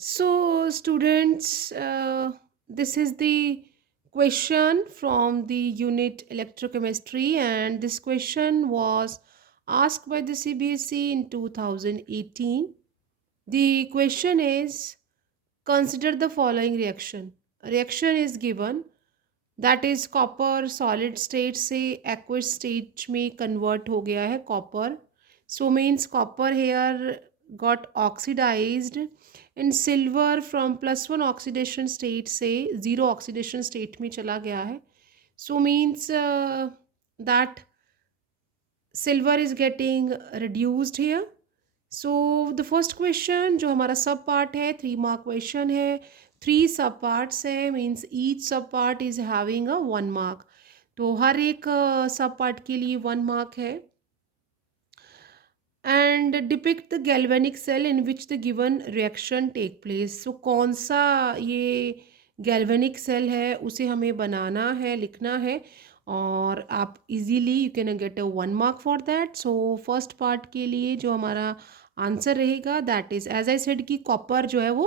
So, students, this is the question from the unit electrochemistry, and this question was asked by the CBSE in 2018. The question is, consider the following reaction. A reaction is given, that is copper solid state से aqueous state में convert हो गया है copper. So means copper here got oxidized and silver from +1 oxidation state से 0 oxidation state में चला गया है. So means that silver is getting reduced here. So the first question जो हमारा सब पार्ट है 3 मार्क क्वेश्चन है. 3 सब पार्ट्स है, मीन्स ईच सब part is having a 1 mark. तो हर एक सब पार्ट के लिए 1 मार्क है. And depict the galvanic cell in which the given reaction take place. So कौन सा ये गैल्वेनिक सेल है उसे हमें बनाना है, लिखना है, और आप easily you can get a 1 mark for that. So first part के लिए जो हमारा आंसर रहेगा that is as I said कि कॉपर जो है वो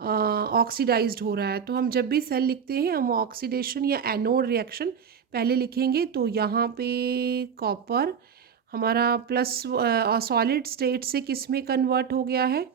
ऑक्सीडाइज्ड हो रहा है. तो हम जब भी सेल लिखते हैं हम ऑक्सीडेशन या एनोड रिएक्शन पहले लिखेंगे. तो यहाँ पे कॉपर हमारा प्लस सॉलिड स्टेट से किस में कन्वर्ट हो गया है,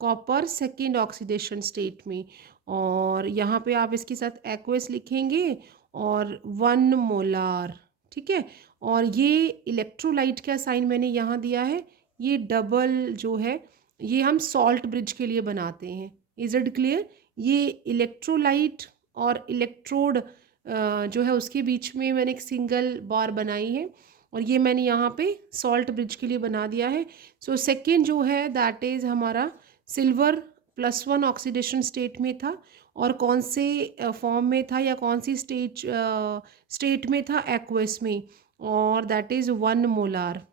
कॉपर सेकेंड ऑक्सीडेशन स्टेट में. और यहाँ पे आप इसके साथ एक्वस लिखेंगे और 1 मोलार. ठीक है. और ये इलेक्ट्रोलाइट का साइन मैंने यहाँ दिया है, ये डबल जो है ये हम सॉल्ट ब्रिज के लिए बनाते हैं. Is it clear? ये इलेक्ट्रोलाइट और इलेक्ट्रोड जो है उसके बीच में मैंने एक सिंगल बार बनाई है और ये मैंने यहाँ पे सॉल्ट ब्रिज के लिए बना दिया है. सो सेकेंड जो है दैट इज़ हमारा सिल्वर +1 ऑक्सीडेशन स्टेट में था और कौन से फॉर्म में था या कौन सी स्टेट में था, एक्वस में, और दैट इज़ 1 मोलार.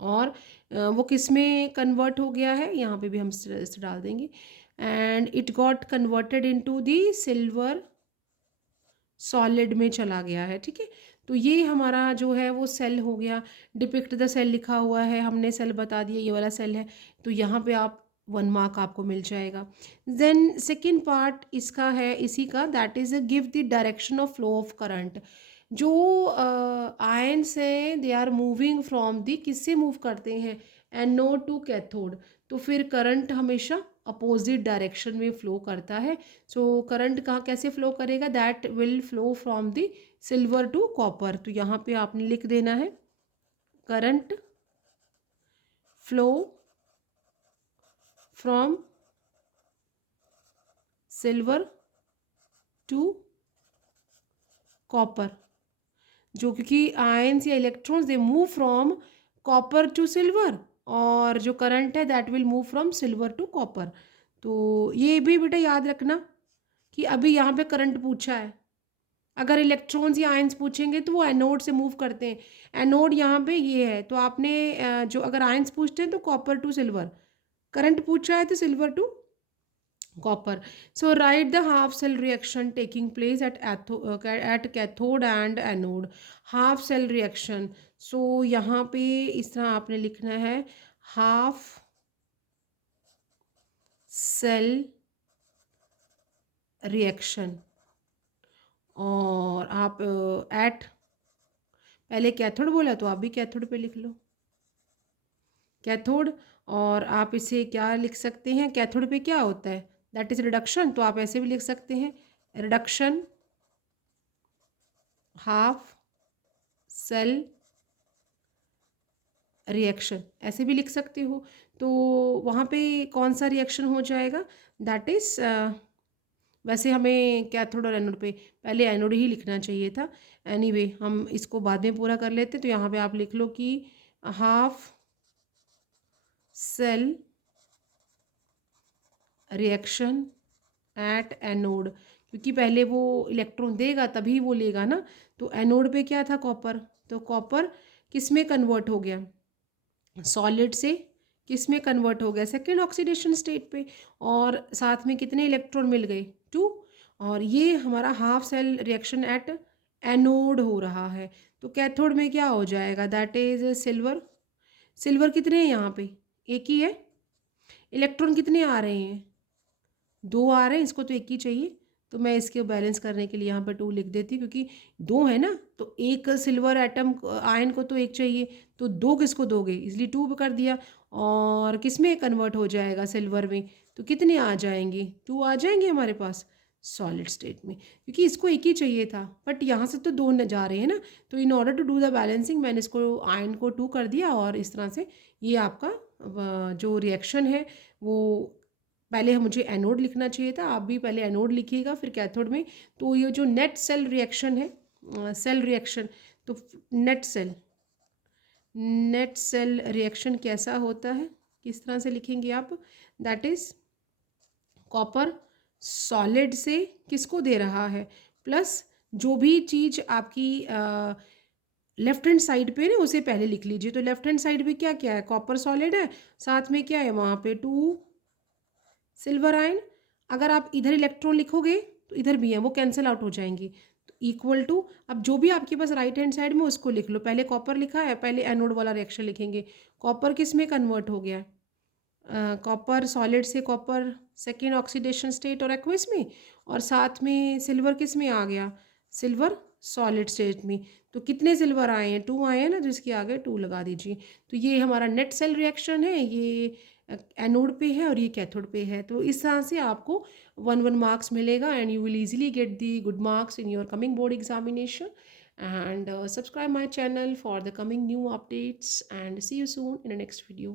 और वो किस में कन्वर्ट हो गया है, यहाँ पे भी हम इसे डाल देंगे. And it got converted into the silver solid में चला गया है. ठीक है. तो ये हमारा जो है वो सेल हो गया. डिपिक्ट द सेल लिखा हुआ है, हमने सेल बता दिया ये वाला सेल है. तो यहाँ पे आप 1 मार्क आपको मिल जाएगा. देन सेकेंड पार्ट इसका है इसी का, that is give the direction of flow of current. जो आयंस हैं they are moving from the, किससे मूव करते हैं, एनोड टू कैथोड. तो फिर करंट हमेशा अपोजिट डायरेक्शन में फ्लो करता है. सो करंट कहाँ कैसे फ्लो करेगा, that will flow from the silver to copper. तो यहाँ पे आपने लिख देना है current flow from silver to copper. जो क्योंकि आयंस या electrons they move from copper to silver, और जो करंट है that will move from silver to copper. तो ये भी बेटा याद रखना कि अभी यहाँ पे करंट पूछा है. अगर इलेक्ट्रॉन्स या आयंस पूछेंगे तो वो एनोड से मूव करते हैं. एनोड यहाँ पे ये है, तो आपने जो अगर आयंस पूछते हैं तो कॉपर टू सिल्वर, करंट पूछा है तो silver to copper. So write the half cell reaction taking place at cathode and anode. Half cell reaction. So यहाँ पे इस तरह आपने लिखना है half cell reaction. और आप एट पहले कैथोड बोला तो आप भी कैथोड पे लिख लो कैथोड. और आप इसे क्या लिख सकते हैं, कैथोड पे क्या होता है, दैट इज रिडक्शन. तो आप ऐसे भी लिख सकते हैं रिडक्शन हाफ सेल रिएक्शन, ऐसे भी लिख सकते हो. तो वहाँ पे कौन सा रिएक्शन हो जाएगा, दैट इज वैसे हमें कैथोड और एनोड पे पहले एनोड ही लिखना चाहिए था. एनीवे हम इसको बाद में पूरा कर लेते. तो यहाँ पे आप लिख लो कि half cell reaction at anode, क्योंकि पहले वो इलेक्ट्रॉन देगा तभी वो लेगा ना. तो एनोड पे क्या था, कॉपर. तो कॉपर किस में कन्वर्ट हो गया, सॉलिड से किस में कन्वर्ट हो गया, सेकेंड ऑक्सीडेशन स्टेट पे. और साथ में कितने इलेक्ट्रॉन मिल गए, 2. और ये हमारा half cell reaction at anode हो रहा है. तो कैथोड में क्या हो जाएगा, दैट इज सिल्वर. सिल्वर कितने हैं यहाँ पे, एक ही है. इलेक्ट्रॉन कितने आ रहे हैं, 2 आ रहे हैं, इसको तो 1 ही चाहिए, तो मैं इसके बैलेंस करने के लिए यहाँ पे 2 लिख देती हूँ, क्योंकि 2 है ना, तो 1 सिल्वर एटम आयन को तो 1 चाहिए, तो 2 किसको दोगे, इसलिए 2 कर दिया। और किस में कन्वर्ट हो जाएगा, सिल्वर में, तो कितने आ जाएंगे, 2 आ जाएंगे हमारे पास सॉलिड स्टेट में, क्योंकि इसको 1 ही चाहिए था, बट यहाँ से तो 2 जा रहे हैं ना, तो in order to do the balancing मैंने इसको आयन को 2 कर दिया, और इस तरह से ये आपका जो रिएक्शन है वो, पहले मुझे एनोड लिखना चाहिए था, आप भी पहले एनोड लिखिएगा फिर कैथोड में। तो ये जो नेट सेल रिएक्शन है, सेल रिएक्शन, तो नेट सेल रिएक्शन कैसा होता है, किस तरह से लिखेंगे आप, दैट इज कॉपर सॉलिड से किसको दे रहा है, प्लस जो भी चीज़ आपकी लेफ्ट हैंड साइड पे ना उसे पहले लिख लीजिए। तो लेफ्ट हैंड साइड पे क्या क्या है, कॉपर सॉलिड है, साथ में क्या है वहाँ पे 2 सिल्वर आयन। अगर आप इधर इलेक्ट्रॉन लिखोगे तो इधर भी है, वो कैंसिल आउट हो जाएंगी, तो इक्वल टू, अब जो भी आपके पास राइट हैंड साइड में उसको लिख लो, पहले कॉपर लिखा है, पहले एनोड वाला रिएक्शन लिखेंगे। कॉपर किस में कन्वर्ट हो गया, कॉपर सॉलिड से कॉपर सेकेंड ऑक्सीडेशन स्टेट और एक्वस में, और साथ में सिल्वर किस में आ गया, सिल्वर सॉलिड स्टेट में। तो कितने सिल्वर आए हैं, 2 आए हैं ना, तो इसके आगे 2 लगा दीजिए। तो ये हमारा नेट सेल रिएक्शन है, ये एनोड पे है और ये कैथोड पे है। तो इस तरह से आपको 1 मार्क्स मिलेगा, and you will easily get the good marks in your coming board examination. And subscribe my channel for the coming new updates, and see you soon in the next video.